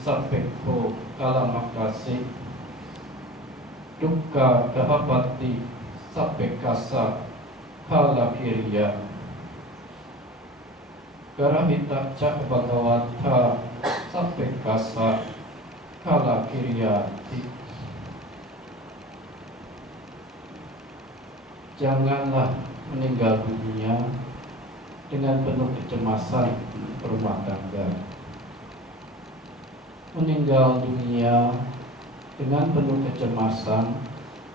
sapekho kala makasih dukkha dahapati sapekasa kala kiriya garahita cak bhagavata sapekasa kala kiriyati. Janganlah meninggal dunia dengan penuh kecemasan berumah tangga. Meninggal dunia dengan penuh kecemasan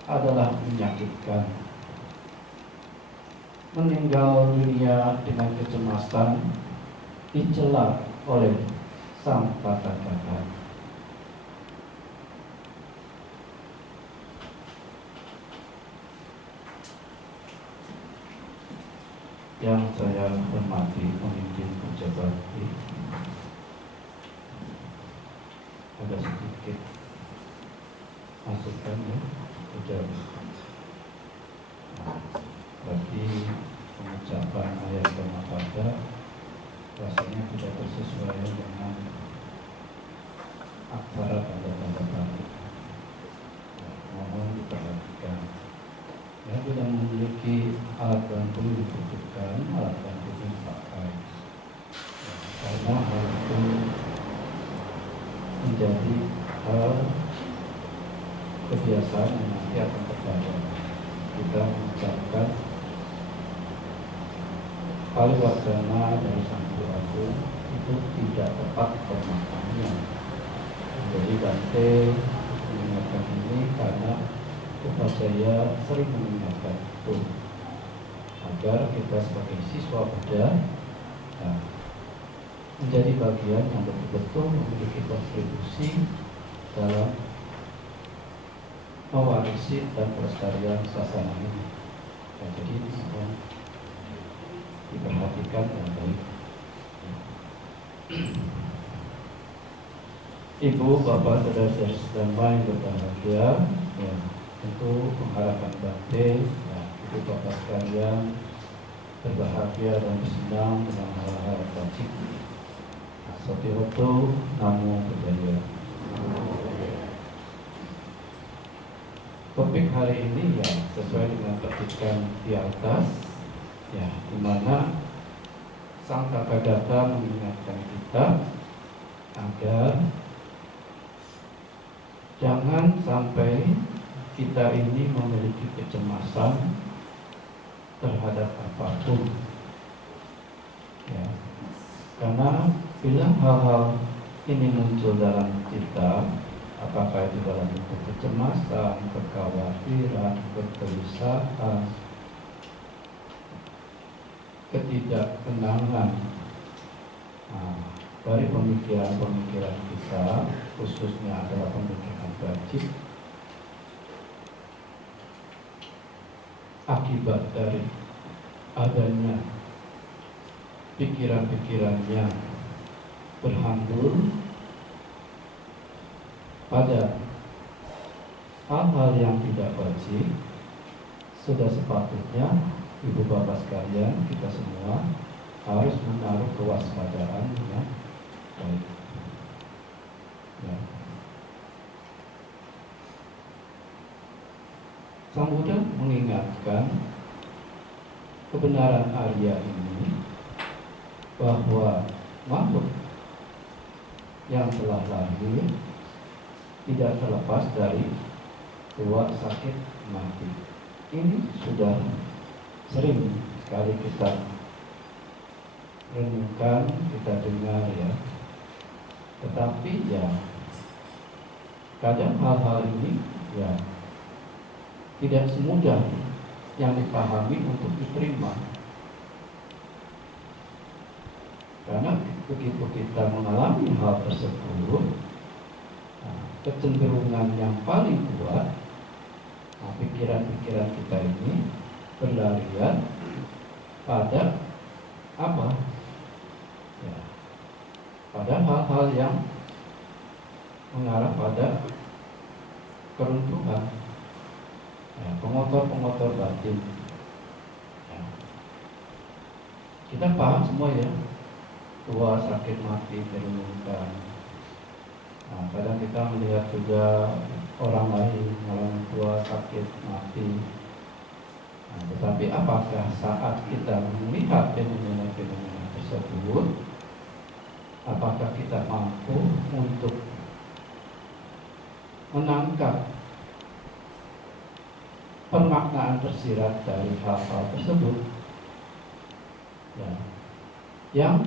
adalah menyakitkan. Meninggal dunia dengan kecemasan dicela oleh sang Tathagata. Yang saya hormati pemimpin pejabat ini, ada sedikit masukan ya, pejabat. Bagi pengucapan ayat Dhammapada rasanya tidak bersesuaian dengan aksara tanda-tanda baru. Mohon diperhatikan. Ya, tidak memiliki alat bantu dibutuhkan, alat bantu dipakai. Ya, karena hal itu menjadi hal kebiasaan yang nanti akan terbayar. Kita mengucapkan pariwardhana dari Sang Guru Agung itu tidak tepat pemaknaannya. Jadi Bante mengingatkan ini karena saya sering mengingatkan itu agar kita sebagai siswa Buddha menjadi bagian yang betul-betul memiliki kontribusi dalam mewarisi dan pelestarian sasana ini. Jadi mohon diperhatikan dengan baik. Ibu, Bapak, saudara-saudari sedama yang berbahagia, ya, tentu mengharapkan Bante, ya, Ibu Bapak sekalian berbahagia dan bersenang dengan hal-hal wajib. Sotiroto, Namo Buddhaya. Topik hari ini ya sesuai dengan petikan di atas, ya, di mana Sang Tathagata mengingatkan kita agar jangan sampai kita ini memiliki kecemasan terhadap apapun, ya. Karena bila hal-hal ini muncul dalam kita, apakah itu dalam bentuk kecemasan, kekhawatiran, kegelisahan, ketidaktenangan, dari pemikiran-pemikiran kita, khususnya adalah pemikiran wajib, akibat dari adanya pikiran-pikiran yang berhambur pada hal-hal yang tidak wajib, sudah sepatutnya Ibu Bapak sekalian, kita semua harus menaruh kewaspadaan yang baik. Ya. Sang Buddha mengingatkan kebenaran Arya ini bahwa makhluk yang telah lahir tidak terlepas dari tua, sakit, mati. Ini sudah sering sekali kita renungkan, kita dengar ya. Tetapi ya kadang hal-hal ini ya tidak semudah yang dipahami untuk diterima. Karena begitu kita mengalami hal tersebut, kecenderungan yang paling kuat, pikiran-pikiran kita ini berlarian pada apa? Ya, pada hal-hal yang mengarah pada keruntuhan, ya, pengotor-pengotor batin. Ya. Kita paham semua ya, tua, sakit, mati, direnungkan. Nah, kadang kita melihat juga orang lain, orang tua sakit mati. Nah, tetapi apakah saat kita melihat fenomena-fenomena tersebut, apakah kita mampu untuk menangkap pemaknaan tersirat dari hal-hal tersebut, ya, yang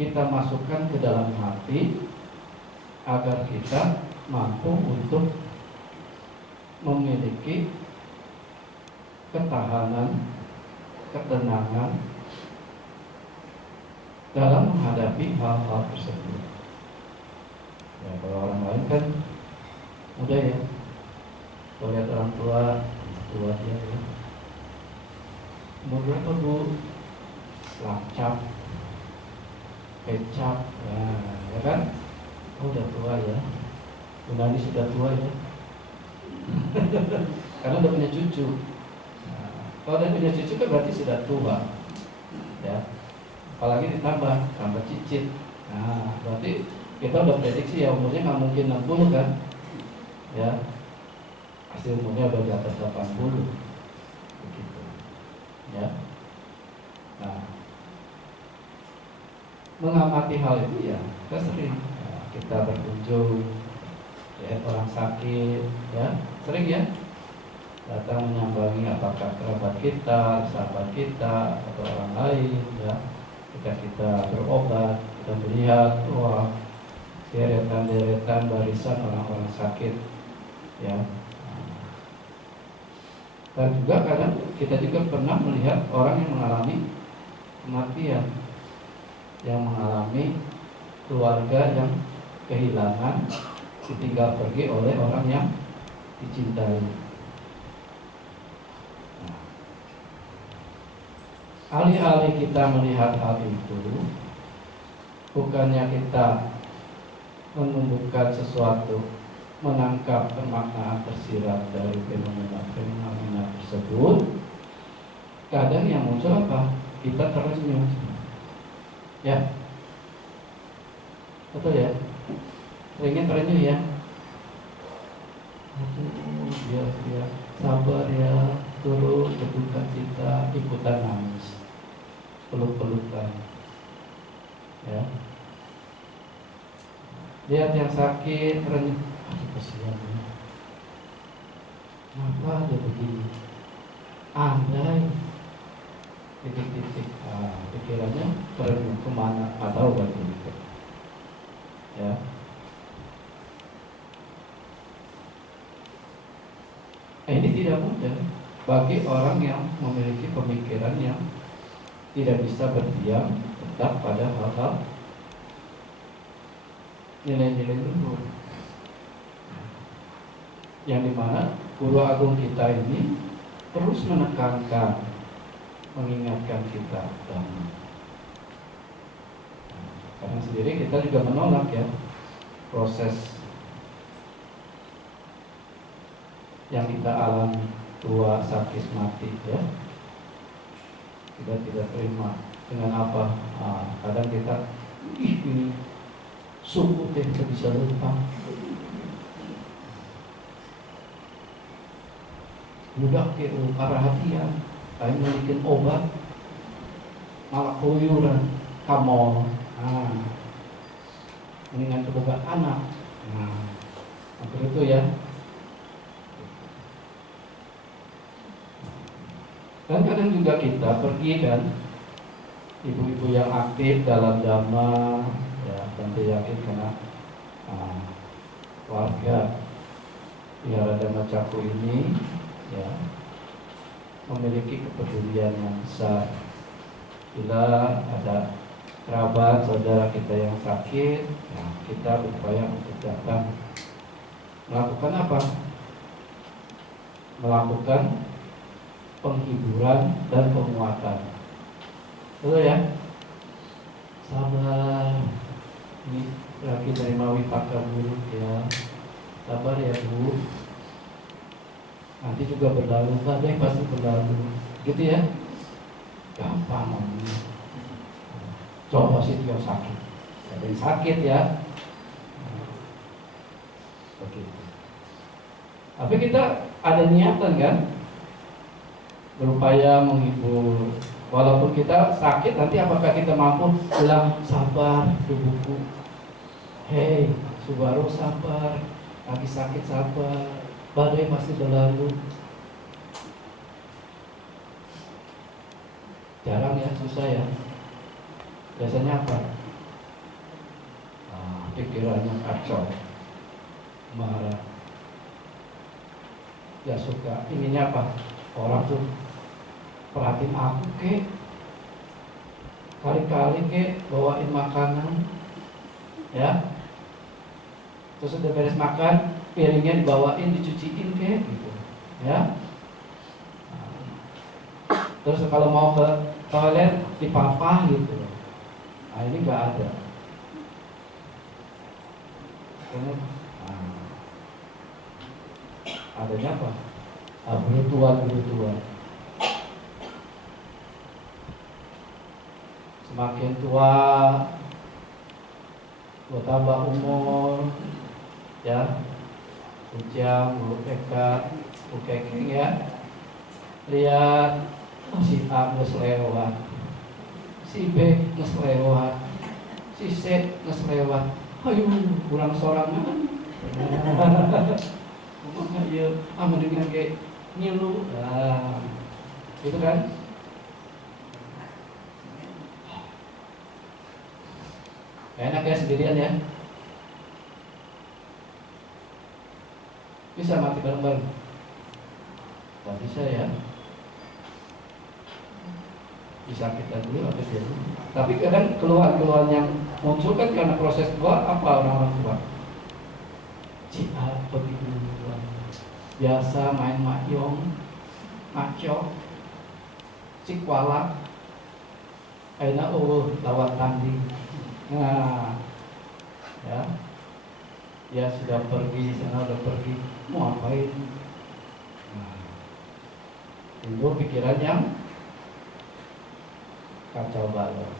kita masukkan ke dalam hati agar kita mampu untuk memiliki ketahanan, ketenangan dalam menghadapi hal-hal tersebut. Ya, kalau orang lain kan mudah ya, kalau lihat orang tua dia ya, umur berapa bu? Lacap, kecap, ya kan? Oh, udah tua ya. Bunani sudah tua ya. Karena udah punya cucu. Nah, kalau udah punya cucu kan berarti sudah tua, ya. Apalagi tambah cicit. Nah, berarti kita udah prediksi ya umurnya nggak mungkin 60 kan, ya. Pasti umurnya udah di atas 80, begitu, ya. Nah, mengamati hal itu ya, kita sering kita berkunjung, ya, orang sakit, ya, sering ya, datang menyambangi apakah kerabat kita, sahabat kita, atau orang lain, ya. Ketika kita berobat, kita melihat, wah, deretan-deretan barisan orang-orang sakit, ya. Dan juga kadang kita juga pernah melihat orang yang mengalami kematian, yang mengalami keluarga yang kehilangan, ditinggal pergi oleh orang yang dicintai. Nah, alih-alih kita melihat hal itu, bukannya kita menumbuhkan sesuatu, menangkap pemaknaan tersirat dari fenomena tersebut, kadang yang muncul apa? Kita terenyuh, ya, betul ya, seringnya terenyuh ya. Aduh, dia sabar ya, turun berduka cita, ikutan nangis, peluk-pelukan, ya. Lihat yang sakit terenyuh, aduh kasihan ya, kenapa dia begini? Andai titik-titik, pikirannya terenyuh kemana? Nggak tahu kan gitu, ya. Ini tidak mudah bagi orang yang memiliki pemikiran yang tidak bisa berdiam tetap pada hal-hal nilai-nilai luhur, yang dimana guru agung kita ini terus menekankan, mengingatkan kita. Dan karena sendiri kita juga menolak ya proses yang kita alami, tua, sakit, mati, ya. Kita tidak terima. Dengan apa? Kadang kita, ini suku kita bisa lupa. Budak ke perhatian, kayak membuat obat, malah keluyuran, kamol. Mendingan keboga anak. Seperti itu ya. Dan kadang juga kita pergi kan, ibu-ibu yang aktif dalam dhamma, ya, tentu yakin karena warga Wihara Dhamma Cakru ini, ya, memiliki kepedulian yang besar. Bila ada kerabat saudara kita yang sakit, ya, kita berupaya untuk datang. Melakukan apa? Melakukan penghiburan dan penguatan. Betul ya? Sabar. Ini lagi dari Mawipaka buruk ya. Sabar ya Bu. Nanti juga berlalu, badai pasti berlalu. Gitu ya? Gampang ngomongnya. Coba sih yang sakit. Ada yang sakit ya. Tapi kita ada niatan kan, berupaya menghibur. Walaupun kita sakit, nanti apakah kita mampu bilang sabar, ibuku. Hei, Subaru sabar, lagi sakit sabar, badai pasti berlalu. Jarang ya, susah ya. Biasanya apa? Pikirannya kacau, marah, gak suka. Inginnya apa? Orang tuh perhatiin aku kek, kali-kali kek bawain makanan, ya. Terus udah beres makan, piringnya dibawain, dicuciin kek, gitu, ya. Terus kalau mau ke toilet dipapah gitu. Nah ini nggak ada. Adanya apa? Bertuan. Semakin tua, bertambah umur, ya, ujang, eka, ukekeng ya. Lihat, si A nges lewat, si B nges lewat, si C nges lewat. Ayo, kurang sorangan. Ngomongnya iya, mendingan kayak ngilu. Nah, gitu kan? Enak ya sendirian ya. Bisa mati bareng-bareng? Tak bisa ya. Bisa kita dulu atau dia dulu. Tapi kadang keluhan-keluhan yang muncul kan karena proses tua. Apa orang-orang tua? Cina begitu tua. Biasa main makyong, macok, cikwala, aina lawan tanding. Nah, ya, dia sudah pergi, sana udah pergi, mau ngapain? Nah, itu pikiran yang kacau balau.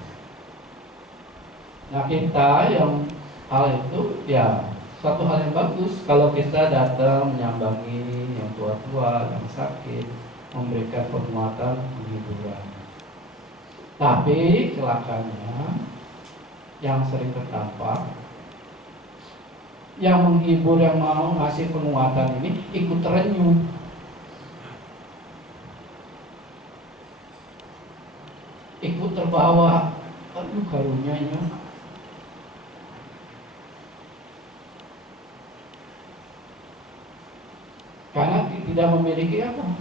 Nah kita yang hal itu ya suatu hal yang bagus kalau kita datang menyambangi yang tua-tua, yang sakit, memberikan penguatan, penghiburan. Tapi celakanya yang sering terdampak, yang menghibur, yang mau ngasih penguatan ini ikut terenyuh. Ikut terbawa, aduh karunyanya. Karena tidak memiliki apa?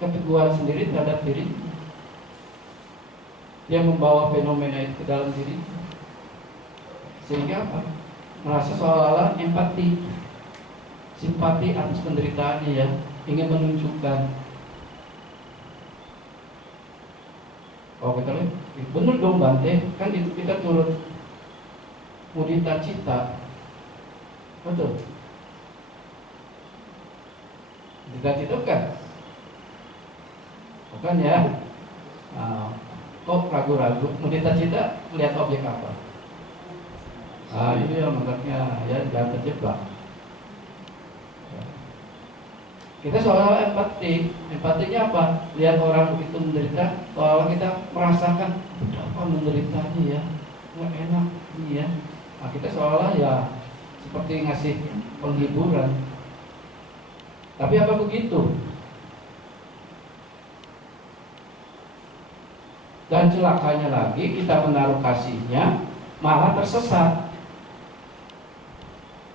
Keteguhan sendiri terhadap diri. Dia membawa fenomena itu ke dalam diri. Sehingga apa? Merasa seolah-olah empati, simpati atas penderitaannya ya, ingin menunjukkan. Oh kita lihat, bener dong Bante, kan itu kita turut mudita cita, betul. Mudita cita bukan ya? Nah, kok ragu-ragu? Mudita cita melihat objek apa? Ini yang makanya ya jangan terjebak. Kita seolah-olah empati. Empatinya apa? Lihat orang begitu menderita, seolah kita merasakan betapa menderitanya ya, nggak enak ini ya. Nah, kita seolah ya seperti ngasih penghiburan. Tapi apa begitu? Dan celakanya lagi kita menaruh kasihnya malah tersesat.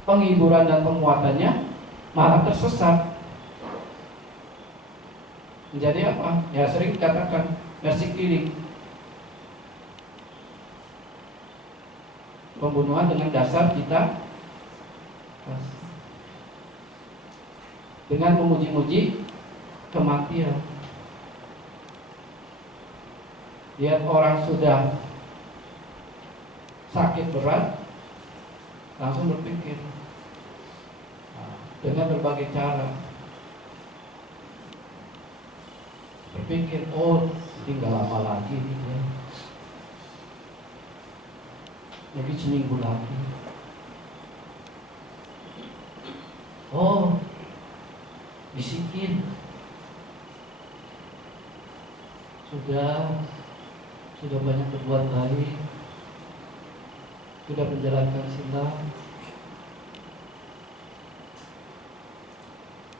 Penghiburan dan penguatannya malah tersesat. Menjadi apa? Ya sering dikatakan versi kiri. Pembunuhan dengan dasar kita dengan memuji-muji kematian. Lihat orang sudah sakit berat, langsung berpikir dengan berbagai cara. Berpikir, oh tinggal lama lagi ya. Jadi seminggu lagi. Oh, bisikin. Sudah banyak berbuat baik, sudah menjalankan sila.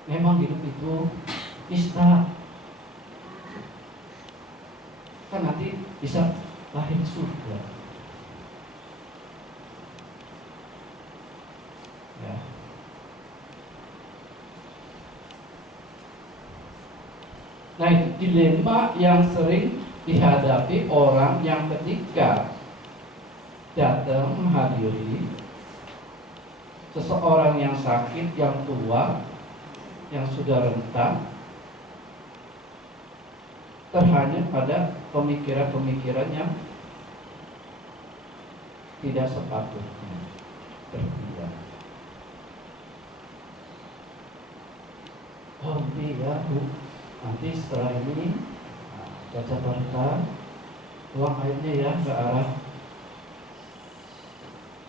Memang hidup itu pesta, kan nanti bisa lahir surga. Ya. Nah, itu dilema yang sering dihadapi orang yang ketika datang menghadiri seseorang yang sakit, yang tua, yang sudah renta, terhanyut pada pemikiran-pemikiran yang tidak sepatutnya terpikir. Oh, nanti ya Bu, nanti setelah ini baca barita, tuang airnya ya ke arah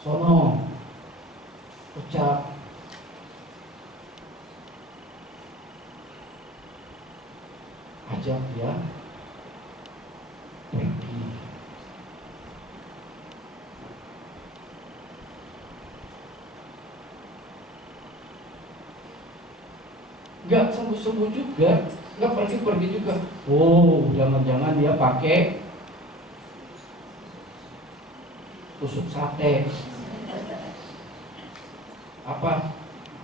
sono, ucap. Ajak dia pergi. Nggak sembuh-sembuh juga, nggak pergi-pergi juga. Oh, jangan-jangan dia pakai tusuk sate. Apa?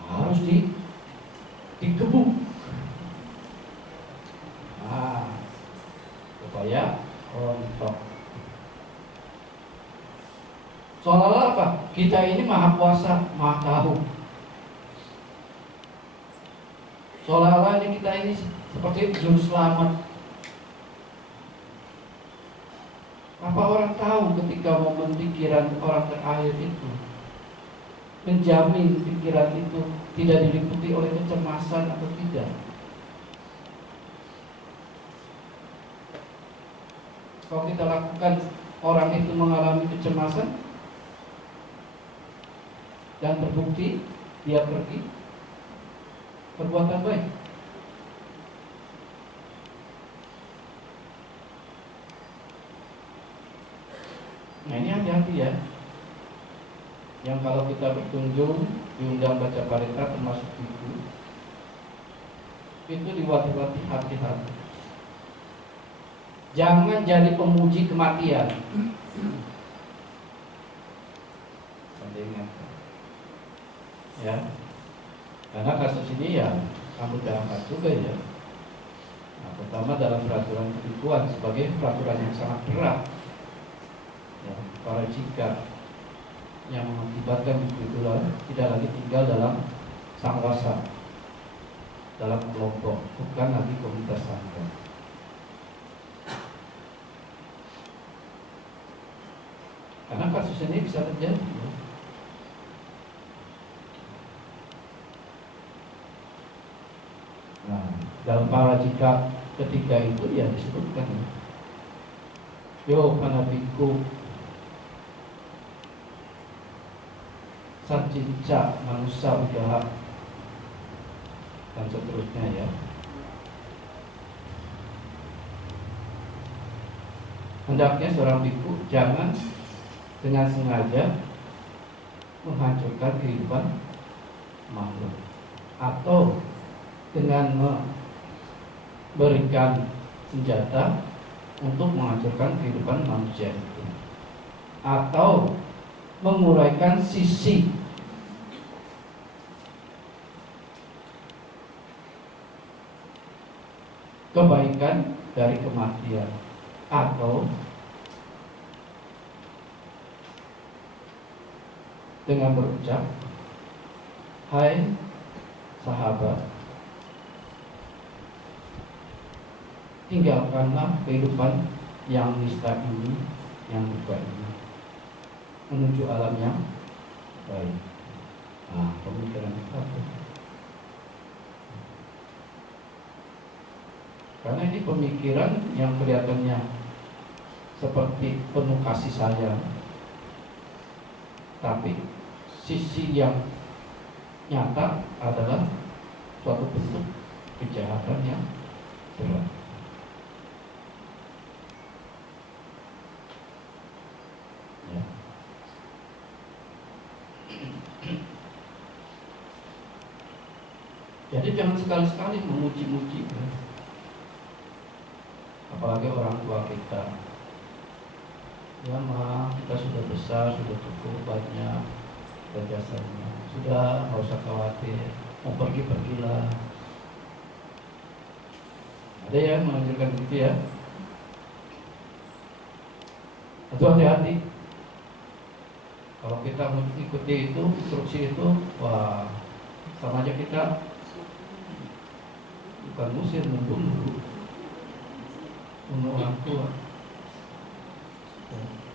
Harus digebuk. Supaya rontok. Seolah-olah apa? Kita ini maha kuasa, maha tahu. Seolah-olah kita ini seperti juru selamat. Apa orang tahu ketika momen pikiran orang terakhir itu menjamin pikiran itu tidak diliputi oleh kecemasan atau tidak? Kalau kita lakukan, orang itu mengalami kecemasan dan terbukti dia pergi, perbuatan baik. Nah, ini hati-hati ya. Yang kalau kita berkunjung, diundang baca parita termasuk itu diwati-wati hati-hati. Jangan jadi pemuji kematian. Pentingnya, ya. Karena kasus ini ya kamu diangkat juga ya. Nah, pertama dalam peraturan penipuan sebagai peraturan yang sangat berat. Ya, para jika yang mengakibatkan itulah tidak lagi tinggal dalam sangwasa, dalam kelompok, bukan lagi komunitas sangga. Karena kasus ini bisa terjadi ya. Nah, dalam para jika ketika itu ya disebutkan yo panabiku sacinca manusia wigaha dan seterusnya ya. Hendaknya seorang biku jangan dengan sengaja menghancurkan kehidupan makhluk atau dengan memberikan senjata untuk menghancurkan kehidupan manusia itu, atau menguraikan sisi kebaikan dari kematian, atau dengan berucap, hai sahabat, tinggalkanlah kehidupan yang nista ini, yang duka ini, menuju alam yang baik. Nah, pemikiran kita karena ini pemikiran yang kelihatannya seperti penuh kasih sayang, tapi sisi yang nyata adalah suatu bentuk kejahatan yang berat. Ya. Jadi jangan sekali-sekali memuji-muji, ya. Apalagi orang tua kita. Ya ma, kita sudah besar, sudah cukup banyak jasanya. Sudah, nggak usah khawatir. Mau pergi-pergilah. Ada yang mengajarkan begitu ya? Atau hati-hati. Kalau kita mengikuti itu, instruksi itu, wah, sama aja kita bukan musir, membunuh orang tua.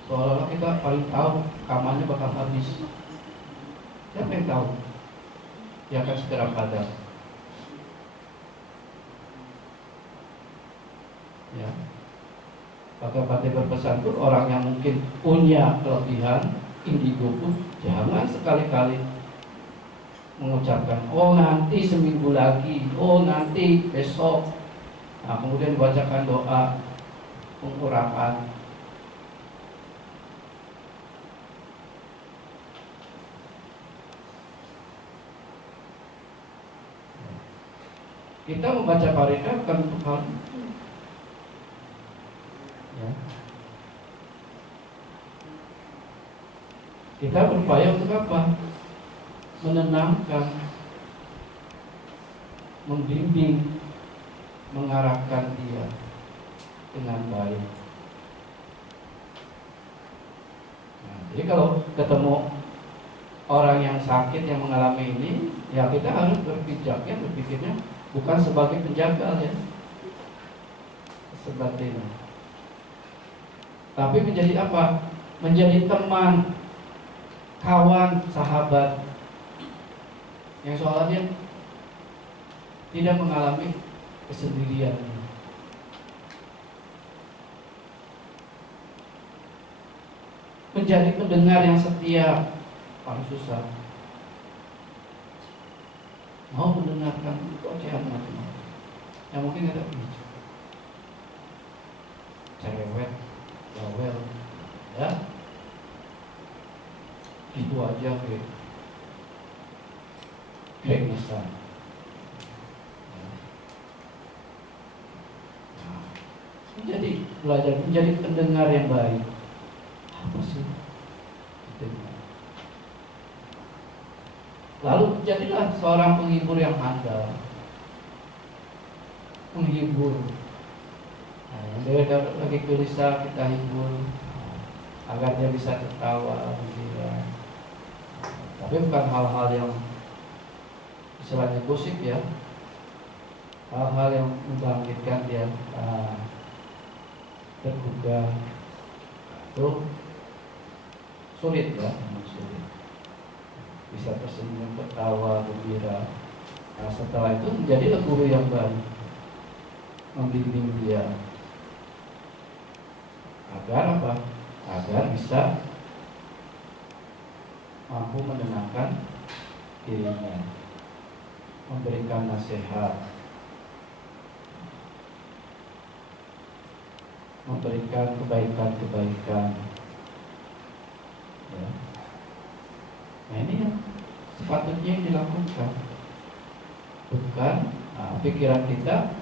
Seolah-olah kita paling tahu kamarnya bakal habis. Siapa yang tahu? Dia akan segera padam. Ya. Maka Fatih berpesan tuh orang yang mungkin punya kelebihan indigo pun jangan sekali-kali mengucapkan oh nanti seminggu lagi, oh nanti besok. Nah, kemudian dibacakan doa pengurapan. Kita membaca parika bukan untuk hal itu. Ya. Kita berupaya untuk apa? Menenangkan, membimbing, mengarahkan dia dengan baik. Nah, jadi kalau ketemu orang yang sakit yang mengalami ini, ya kita harus berpikirnya bukan sebagai penjagal ya, seperti ini. Tapi menjadi apa? Menjadi teman, kawan, sahabat yang seolah dia tidak mengalami kesendirian. Menjadi pendengar yang setia, paling susah. Mau mendengarkan itu ocehan macam-macam. Yang mungkin ada cerewet, bawel, ya, gitu aja keinginan. Nah, menjadi belajar, menjadi pendengar yang baik. Apa sih? Lalu jadilah seorang penghibur yang handal, menghibur. Nah, yang dia lagi gelisah kita hibur agar dia bisa tertawa, gembira. Tapi bukan hal-hal yang istilahnya gosip ya, hal-hal yang membangkitkan dia tergugah. Itu sulit ya, sulit. Bisa tersenyum, tertawa, gembira. Nah, setelah itu menjadilah guru yang baik, membimbing dia agar apa? Agar bisa mampu menenangkan dirinya, memberikan nasihat, memberikan kebaikan-kebaikan. Ya. Nah, ini yang sepatutnya yang dilakukan, bukan pikiran kita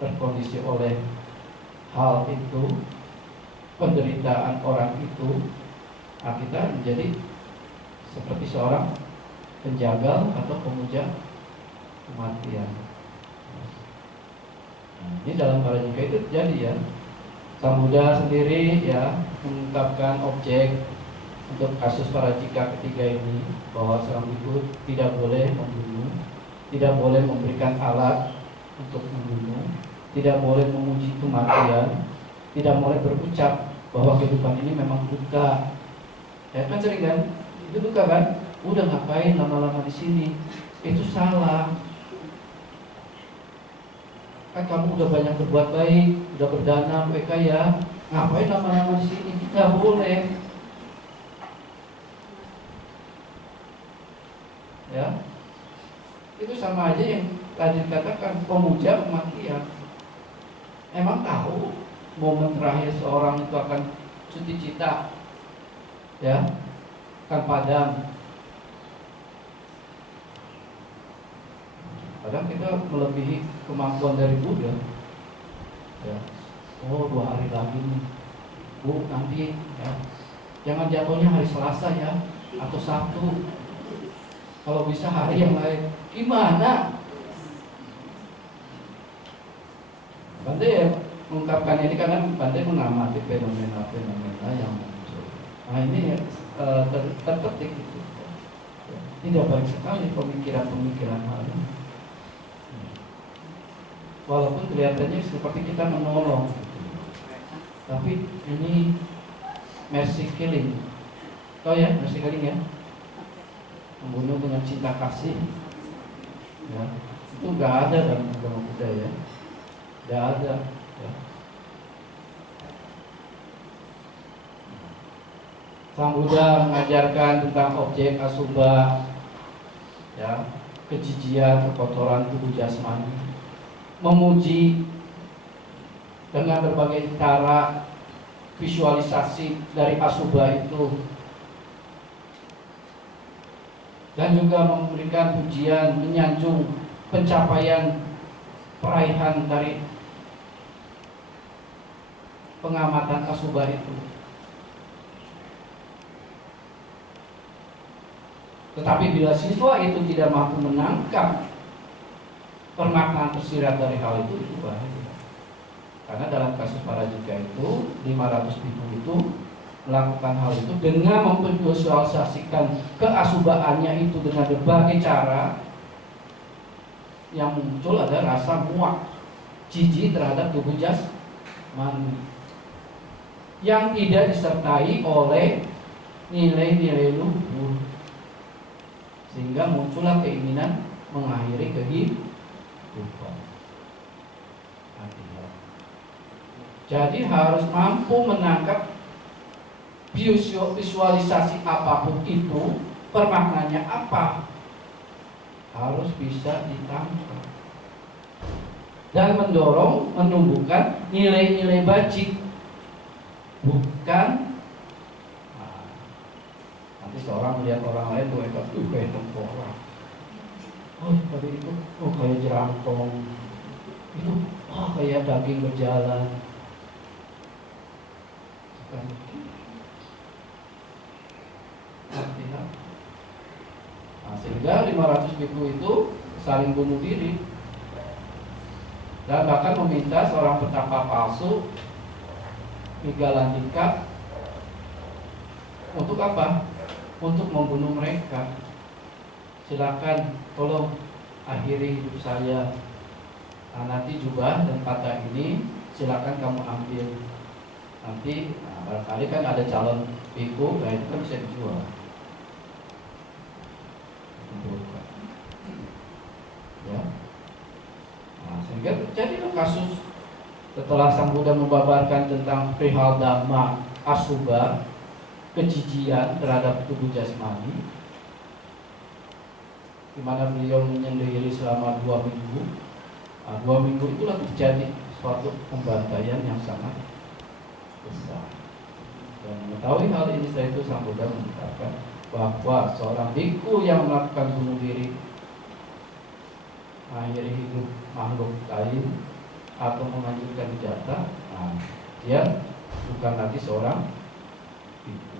terkondisi oleh hal itu, penderitaan orang itu, kita menjadi seperti seorang penjagal atau pemuja kematian. Nah, ini dalam parajika itu terjadi ya. Sang Buddha sendiri ya mengungkapkan objek untuk kasus parajika ketiga ini, bahwa seorang itu tidak boleh membunuh, tidak boleh memberikan alat untuk membunuh, tidak boleh memuji kematian, tidak boleh berucap bahwa kehidupan ini memang duka. Ya kan sering kan? Itu duka kan? Udah ngapain lama-lama di sini? Itu salah. Kan kamu udah banyak berbuat baik, udah berdana, udah kaya, ngapain lama-lama di sini? Nggak boleh. Itu sama aja yang tadi dikatakan pemuja kematian. Emang tahu momen terakhir seorang itu akan cuti cita, ya, akan padam. Kadang kita melebihi kemampuan dari Buddha. Ya. Oh, 2 hari lagi nih, Bu, nanti ya, jangan jatuhnya hari Selasa ya, atau Sabtu. Kalau bisa hari yang lain. Gimana? Bante ya mengungkapkan ini karena Bante mengamati fenomena-fenomena yang muncul. Nah ini terpetik itu. Tidak baik sekali pemikiran-pemikiran hal ini. Walaupun kelihatannya seperti kita menolong, tapi ini mercy killing. Tahu ya mercy killing ya? Membunuh dengan cinta kasih. Ya, itu nggak ada dalam agama Buddha ya. Nggak ada. Ya. Sang Buddha mengajarkan tentang objek asubha, ya, kejijian, kekotoran tubuh jasmani, memuji dengan berbagai cara visualisasi dari asubha itu, dan juga memberikan pujian, menyanjung pencapaian peraihan dari pengamatan asubha itu. Tetapi bila siswa itu tidak mampu menangkap permaknaan tersirat dari hal itu bahaya. Karena dalam kasus Parajika itu 500 biku itu melakukan hal itu dengan memvisualisasikan keasubaannya itu dengan berbagai cara. Yang muncul ada rasa muak, jijik terhadap tubuh jasmani yang tidak disertai oleh nilai-nilai luhur, sehingga muncullah keinginan mengakhiri kehidupan. Jadi harus mampu menangkap visualisasi apapun itu, permaknanya apa, harus bisa ditangkap dan mendorong menumbuhkan nilai-nilai bajik, bukan nanti seorang melihat orang lain tuh kayak tengkorak, oh tadi itu kayak jerantong, itu kayak daging berjalan. Nah, sehingga 500 biku itu saling bunuh diri dan bahkan meminta seorang petapa palsu Migalandika untuk apa? Untuk membunuh mereka. Silakan tolong akhiri hidup saya. Nah, nanti jubah dan kata ini silakan kamu ambil. Nanti barangkali kan ada calon biku, nah itu kan bisa dijual. Ya. Nah, sehingga terjadilah kasus setelah Sang Buddha membabarkan tentang perihal dhamma asubha, kejijian terhadap tubuh jasmani, di mana beliau menyendiri selama 2 minggu. Nah, 2 minggu itulah terjadi suatu pembantaian yang sangat besar. Dan mengetahui hal ini, saya itu Sang Buddha mengatakan bahwa seorang biku yang melakukan bunuh diri, mengakhiri hidup makhluk lain atau menghancurkan senjata, nah, dia bukan lagi seorang biku.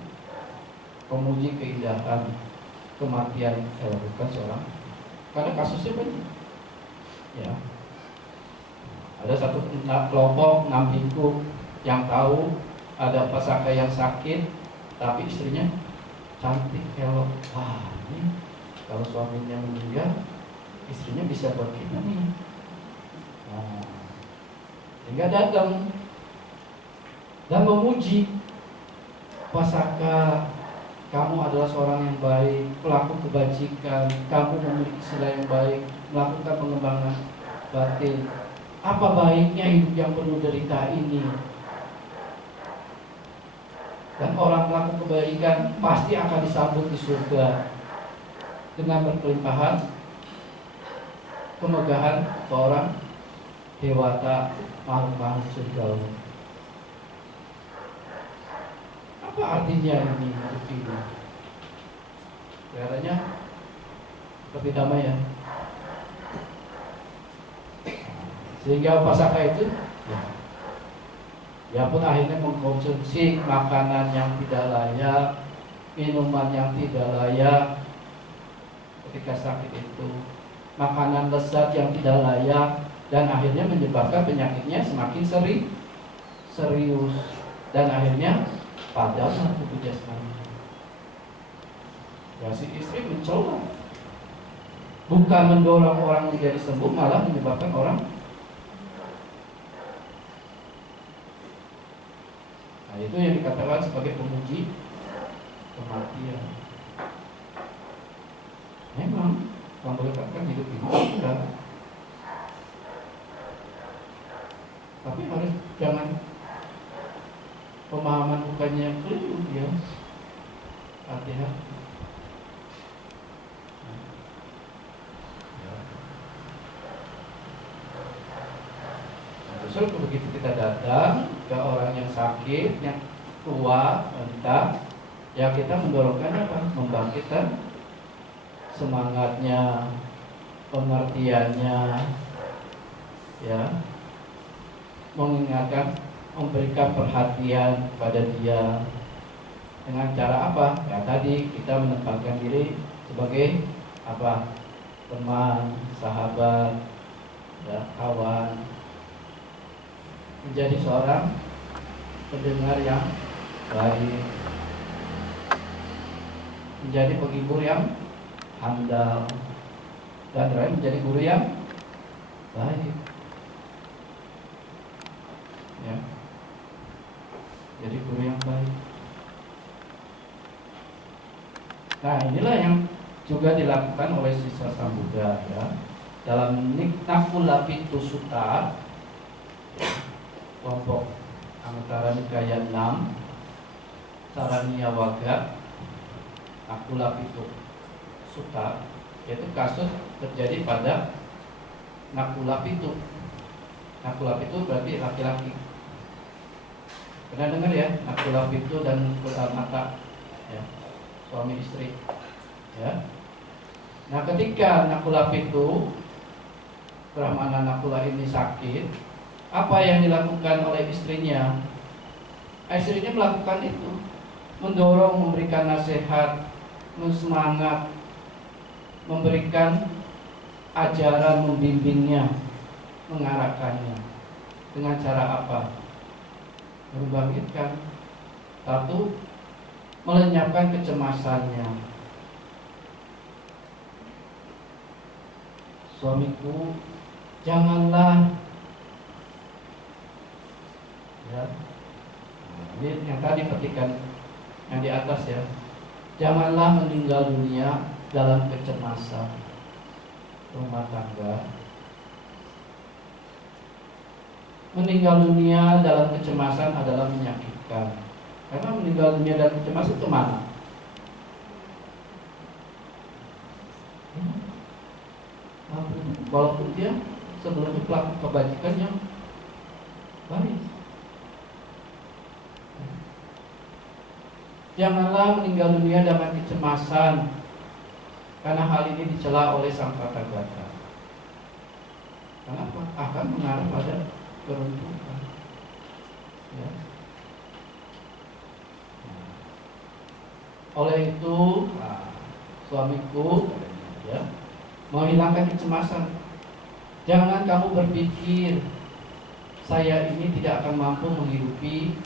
Pemuji keindahan kematian, bukan seorang, karena kasusnya banyak. Ya, ada satu kelompok 6 biku yang tahu ada pesaka yang sakit, tapi istrinya cantik, elok. Wah, ini kalau suaminya meninggal, istrinya bisa buat kita nih. Nah, sehingga datang dan memuji, Pasaka, kamu adalah seorang yang baik, pelaku kebajikan, kamu memiliki sila yang baik, melakukan pengembangan batin. Apa baiknya hidup yang penuh derita ini? Dan orang pelaku kebaikan pasti akan disambut di surga dengan berkelimpahan kemegahan seorang dewata makhluk surgawi. Apa artinya ini hidup ini? Kelihatannya seperti damai ya. Sehingga Pasaka itu ya pun akhirnya mengkonsumsi makanan yang tidak layak, minuman yang tidak layak ketika sakit itu, makanan lezat yang tidak layak, dan akhirnya menyebabkan penyakitnya semakin serius dan akhirnya padam tubuh jasmani. Ya, si istri mencoba bukan mendorong orang menjadi sembuh, malah menyebabkan orang. Nah, itu yang dikatakan sebagai pemuji kematian. Memang Bang boleh katakan hidup ini enggak. Tapi harus jangan pemahaman bukannya yang keliru ya. Hati-hati. Justru begitu kita datang ke orang yang sakit, yang tua, entah, ya kita mendorongkan apa? Membangkitkan semangatnya, pengertiannya, ya, mengingatkan, memberikan perhatian pada dia dengan cara apa? Ya tadi kita menempatkan diri sebagai apa? Teman, sahabat, ya, kawan. Menjadi seorang pendengar yang baik, menjadi penghibur yang handal, dan terakhir menjadi guru yang baik. Ya, jadi guru yang baik. Nah, inilah yang juga dilakukan oleh siswa Sang Buddha ya. Dalam Nakulapitu Sutta, kelompok Anguttara Nikaya 6, Saraniya Wagga, Nakulapitu Sutta, yaitu kasus terjadi pada Nakulapitu. Nakulapitu berarti laki-laki. Pernah dengar ya, Nakulapitu dan Mata, ya, suami istri. Ya. Nah, ketika Nakulapitu, Brahmana Nakula ini sakit, apa yang dilakukan oleh istrinya? Istrinya melakukan itu, mendorong, memberikan nasihat, semangat, memberikan ajaran, membimbingnya, mengarahkannya. Dengan cara apa? Membangkitkan. Satu, melenyapkan kecemasannya. Suamiku, janganlah, ya, ini yang tadi petikan yang di atas ya, janganlah meninggal dunia dalam kecemasan rumah tangga. Meninggal dunia dalam kecemasan adalah menyakitkan, karena meninggal dunia dalam kecemasan itu mana? Walaupun dia sebelumnya pelaku kebajikan yang baik. Janganlah meninggal dunia dalam kecemasan, karena hal ini dicela oleh sang Tathagata. Kenapa? Akan mengarah pada keruntuhan. Ya. Oleh itu, suamiku, ya, menghilangkan kecemasan. Jangan kamu berpikir saya ini tidak akan mampu menghidupi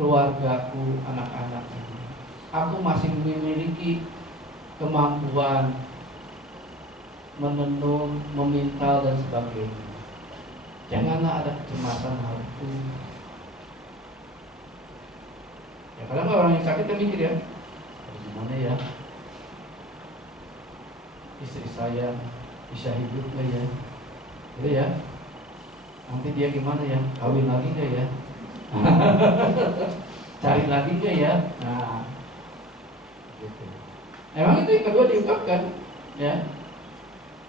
keluargaku, anak-anak ini. Aku masih memiliki kemampuan menenun, memintal dan sebagainya. Janganlah ada kecemasan hal itu. Ya, kadang orang yang sakit kan mikir ya, gimana ya istri saya bisa hidup gak ya, gitu ya. Nanti dia gimana ya, kawin lagi gak ya, cari lagi gak ya. Nah, gitu. Emang itu yang kedua diungkapkan, ya.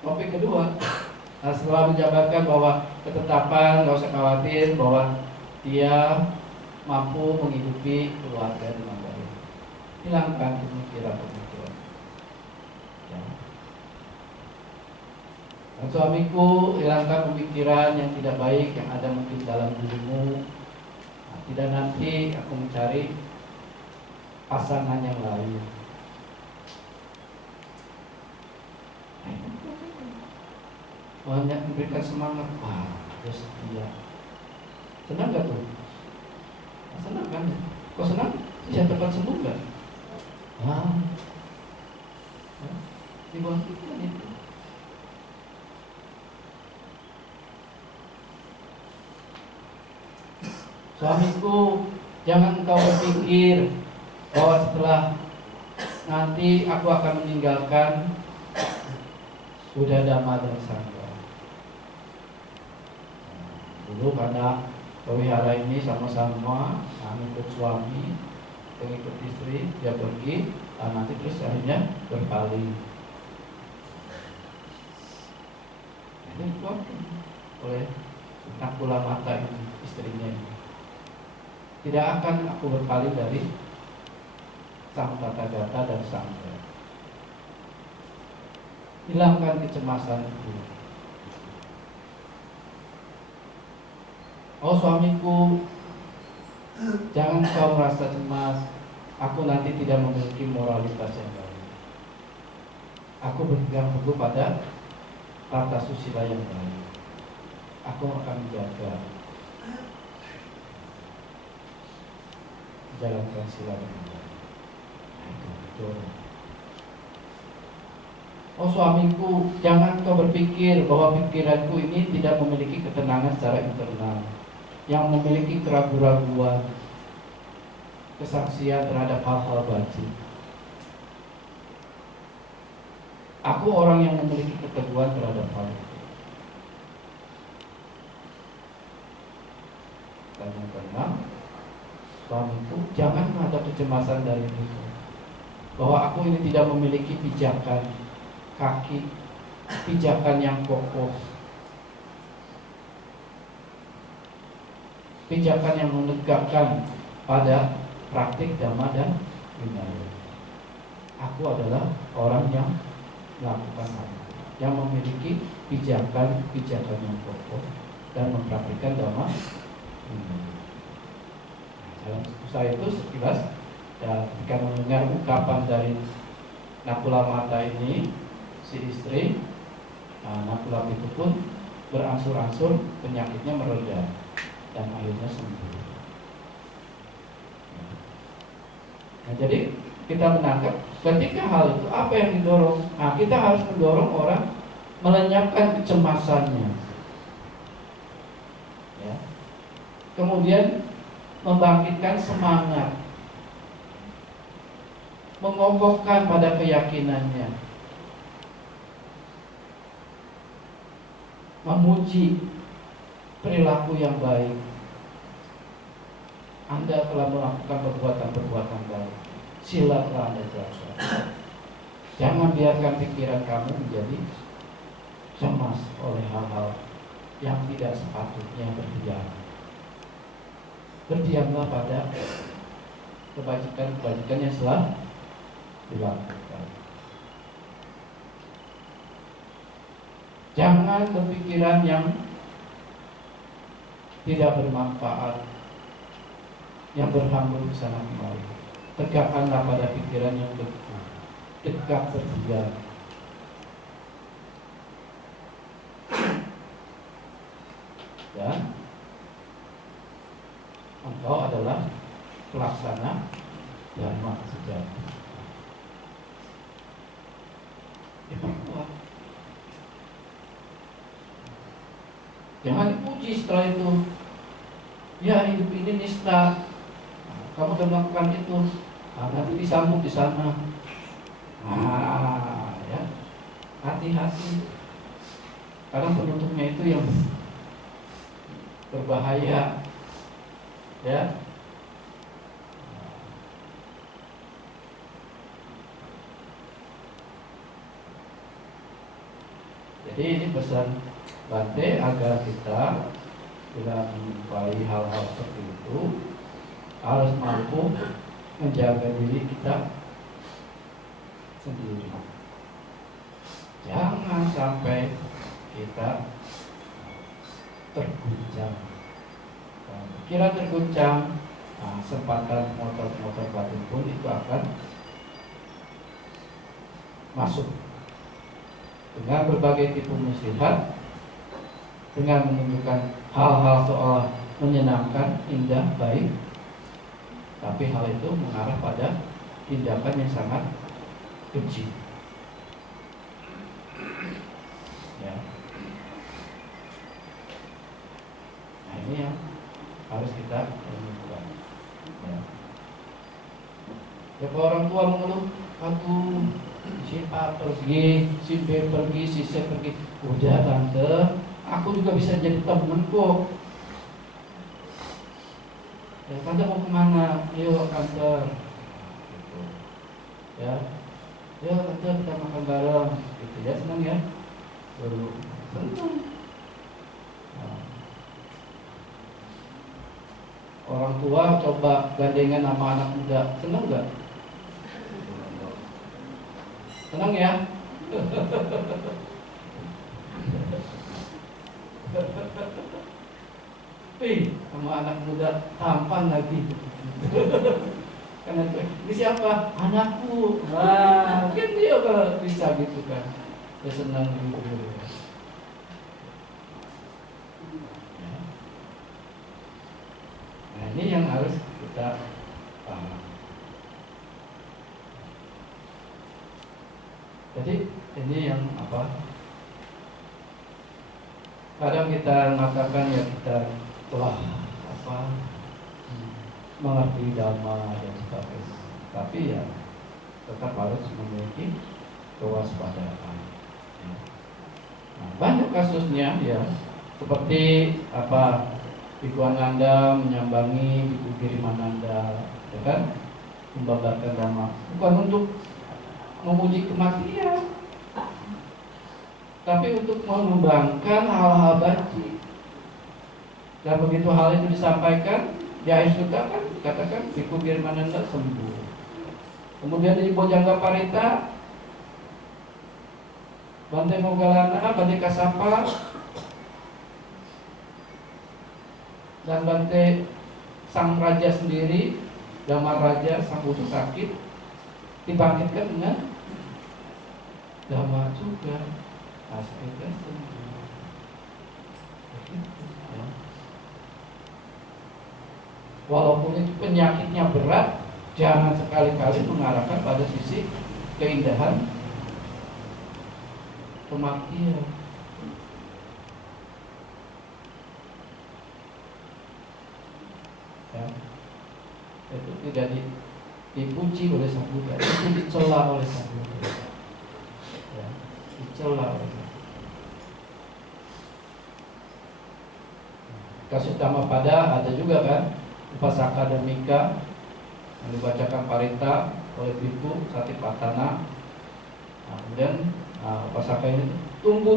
Topik kedua, nah, setelah menjabarkan bahwa ketetapan nggak usah khawatir bahwa dia mampu menghidupi keluarga dengan baik. Hilangkan pemikiran-pemikiran. Ya. Dan suamiku, hilangkan pemikiran yang tidak baik yang ada mungkin dalam dirimu. Nah, tidak nanti aku mencari pasangan yang lain. Banyak memberikan semangat. Wah, dia setia. Senang gak tuh? Senang kan? Kok senang? Bisa cepat sembuh gak? Wah, dibangkitkan itu. Suamiku, jangan kau berpikir bahwa setelah nanti aku akan meninggalkan sudah damai dan sangga. Dulu karena pelihara ini sama-sama mengikut suami, mengikut istri, dia pergi, nanti terus akhirnya berpaling. Itu dikeluarkan oleh nakula mata ini, istrinya ini. Tidak akan aku berpaling dari sang tata gata dan sangga. Hilangkan kecemasan itu. Oh suamiku, jangan kau merasa cemas. Aku nanti tidak memiliki moralitas yang baik. Aku berpegang teguh pada tata susila yang baik. Aku akan menjaga jalankan sila dengan baik. Oh suamiku, jangan kau berpikir bahwa pikiranku ini tidak memiliki ketenangan secara internal, yang memiliki keraguan-raguan, kesaksian terhadap hal-hal batin. Aku orang yang memiliki keteguhan terhadap hal itu. Dan yang keenam, suamiku, jangan ada kecemasan dari itu, bahwa aku ini tidak memiliki pijakan kaki, pijakan yang kokoh, pijakan yang menegakkan pada praktik dhamma dan vinaya. Aku adalah orang yang melakukan hal itu, yang memiliki pijakan yang kokoh dan mempraktikkan dhamma vinaya. Dalam saya itu sekilas ya, ketika mendengar ungkapan dari nakula mata ini, si istri, nakula itu pun berangsur-angsur penyakitnya mereda dan akhirnya sembuh. Nah, jadi kita menangkap ketika hal itu apa yang didorong. Nah, kita harus mendorong orang melenyapkan kecemasannya, ya. Kemudian membangkitkan semangat, mengokohkan pada keyakinannya, memuji perilaku yang baik. Anda telah melakukan perbuatan-perbuatan baik, sila telah Anda jaga. Jangan biarkan pikiran kamu menjadi cemas oleh hal-hal yang tidak sepatutnya berjalan. Berdiamlah pada kebajikan-kebajikan yang telah dilakukan. Jangan berpikiran yang tidak bermanfaat, yang berhambur ke sana kemari. Tegakkanlah pada pikiran yang dekat berdiam. Dan engkau adalah pelaksana dharma sejati. Kuat. Jangan dipuji setelah itu. Ya hidup ini nista. Kamu sudah melakukan itu. Nanti disambung di sana. Ya, hati-hati. Karena penutupnya itu yang berbahaya. Ya. Jadi ini pesan Bante agar kita bila menjumpai hal-hal seperti itu harus mampu menjaga diri kita sendiri. Jangan sampai kita terguncang. Kalau pikiran terguncang, sempatan motor-motor batin pun itu akan masuk dengan berbagai tipu muslihat, dengan menunjukkan hal-hal soal menyenangkan, indah, baik, tapi hal itu mengarah pada tindakan yang sangat keji. Ya. Nah ini yang harus kita lakukan. Ya. Ya, kalau orang tua mengeluh, aduh, si A pergi, si B pergi, si C pergi. Udah tante, aku juga bisa jadi temen kok. Ya, tante mau kemana? Yuk kantor. Gitu. Ya, yuk tante kita makan bareng. Gitu ya, senang ya. Baru senang. Nah. Orang tua coba gandengan sama anak muda, senang nggak? Senang ya? Sama anak muda tampan lagi. Karena ini siapa? Anakku. Wah, mungkin dia kalau bisa gitu kan. Dia senang juga. Nah ini yang harus kita paham. Jadi ini yang apa? Kadang kita mengatakan ya kita telah mengerti dhamma dan sebagainya, tapi ya tetap harus memiliki kewaspadaan. Ya. Nah, banyak kasusnya ya, seperti Biku Ananda menyambangi Biku Girimananda, ya kan, membabarkan dhamma, bukan untuk memuji kematian, tapi untuk mengembangkan hal-hal baik. Dan begitu hal itu disampaikan, di akhir suta kan dikatakan Biku Girimananda sembuh. Kemudian di Bojangga Parita, Bante Moggallana, Bante Kassapa, dan Bante Sang Raja sendiri, Dhamma Raja Sang Buddha sakit, dibangkitkan dengan Dhamma juga. Aspirasi sembuh. Ya. Walaupun itu penyakitnya berat, jangan sekali-kali mengarahkan pada sisi keindahan kematian. Ya. Itu tidak dipuji oleh Sang Buddha, itu dicela oleh Sang Buddha. Ya. Dicela oleh Sang Buddha. Kasus Dhammapada ada juga kan, Upasaka dan Mika yang dibacakan Parita oleh Biku Satipatthana. Nah, kemudian Upasaka ini tunggu,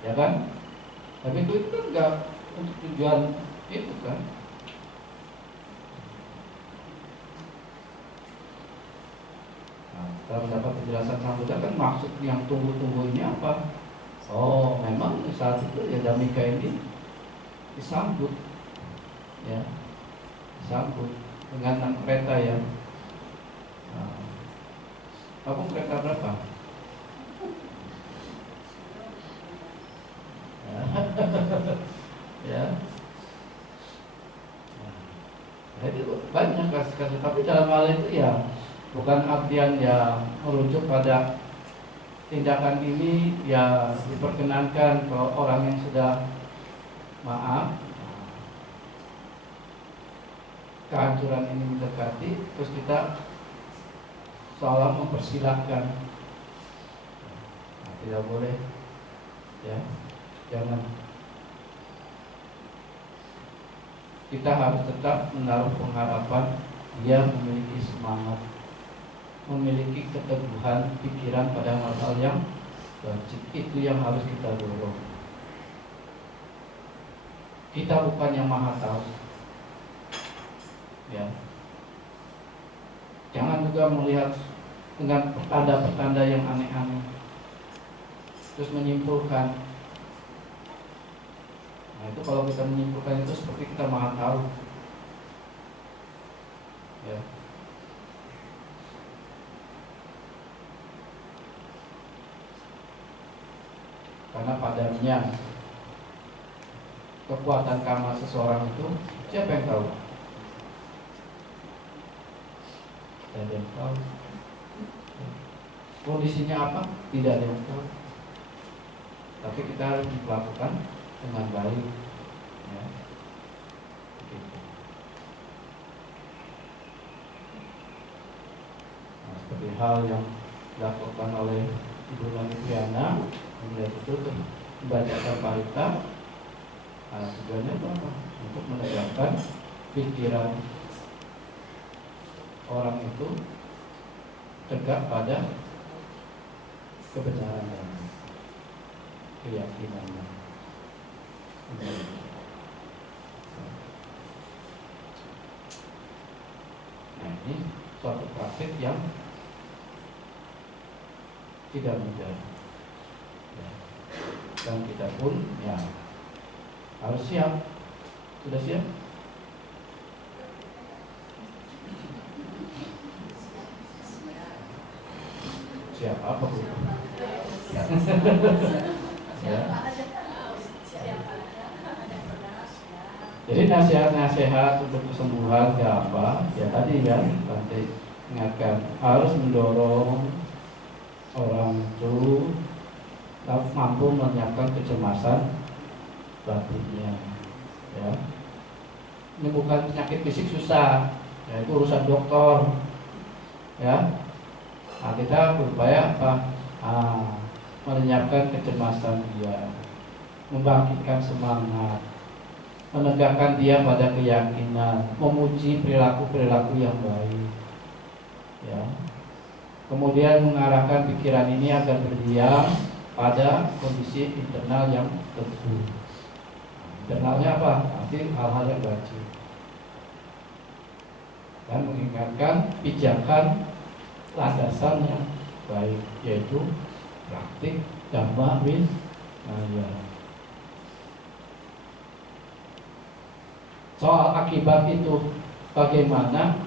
ya kan? Tapi itu kan enggak untuk tujuan itu kan. Nah, setelah mendapat penjelasan Sang Buddha kan maksud yang tunggu-tunggu ini apa? Oh, memang saat itu ya Dhammika ini disambut, ya, disambut dengan 6 kereta ya. Nah, kamu kereta berapa? Ya. Nah, itu banyak kasus-kasus, tapi dalam hal itu ya bukan artian ya merujuk pada tindakan ini ya diperkenankan kalau orang yang sudah maaf, kehancuran ini mendekati, terus kita seolah mempersilahkan. Nah, tidak boleh, ya, jangan. Kita harus tetap menaruh pengharapan dia memiliki semangat, memiliki keteguhan pikiran pada hal-hal yang wajib. Itu yang harus kita dorong. Kita bukan yang maha tahu, ya. Jangan juga melihat dengan pertanda-pertanda yang aneh-aneh terus menyimpulkan. Nah, itu kalau kita menyimpulkan itu seperti kita maha tahu, ya. Karena padanya kekuatan karma seseorang itu siapa yang tahu? Tidak ada yang tahu. Kondisinya apa? Tidak ada yang tahu. Tapi kita harus melakukan dengan baik, ya. Begitu. Nah, seperti hal yang dilakukan oleh Ibu Nani Triana, mulai itu membacakan parita. Nah, tujuannya itu apa? Untuk menegakkan pikiran orang itu tegak pada kebenaran dan keyakinannya. Nah, ini suatu praktik yang tidak mudah, ya. Dan kita pun ya harus siap. Sudah siap? Siap apa Bu? Ya. Jadi nasihat-nasihat untuk kesembuhan ya apa? Ya tadi kan, nanti ingatkan harus mendorong orang itu mampu menyiapkan kecemasan batinnya, ya. Ini bukan penyakit fisik susah, ya itu urusan dokter, ya. Nah, kita berupaya apa? Menyiapkan kecemasan dia, membangkitkan semangat, menegakkan dia pada keyakinan, memuji perilaku-perilaku yang baik, ya. Kemudian mengarahkan pikiran ini agar berdiam pada kondisi internal yang teguh. Internalnya apa? Nanti hal-hal yang wajib. Dan mengingatkan pijakan landasan yang baik, yaitu praktik dhamma vinaya. Soal akibat itu bagaimana?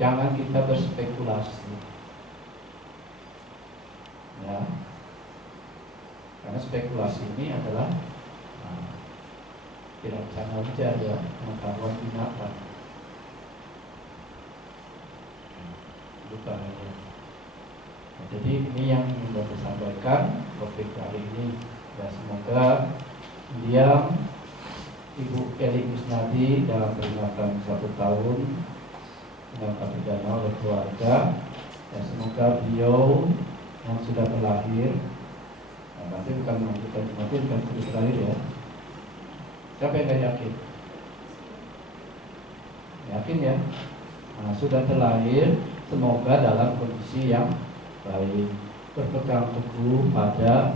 Jangan kita berspekulasi, ya. Karena spekulasi ini adalah tidak sengaja, ya, pengetahuan binatang. Bukan aja. Nah, jadi ini yang ingin saya sampaikan topik kali ini. Ya, semoga dia Ibu Eli Kusnadi dalam peringatan 1 tahun mengangkat pidana oleh keluarga. Ya, semoga beliau yang sudah terlahir, nah, nanti bukan mengajukan kematian, bukan sudah terlahir, ya. Siapa yang gak yakin? Yakin, ya. Nah, sudah terlahir, semoga dalam kondisi yang baik, berpegang teguh pada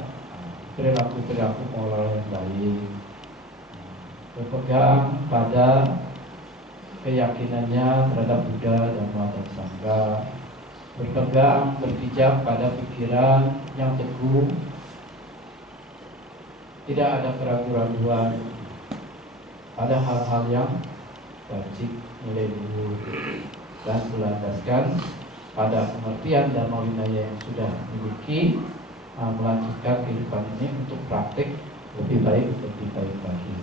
perilaku-perilaku moral yang baik, berpegang pada keyakinannya terhadap Buddha, Dhamma, dan Sangha, berpegang, berpijak pada pikiran yang teguh, tidak ada keraguan-raguan pada hal-hal yang wajib, nilai luhur, dan berlandaskan pada pengertian Dhamma Vinaya yang sudah dimiliki, melanjutkan kehidupan ini untuk praktik lebih baik lagi.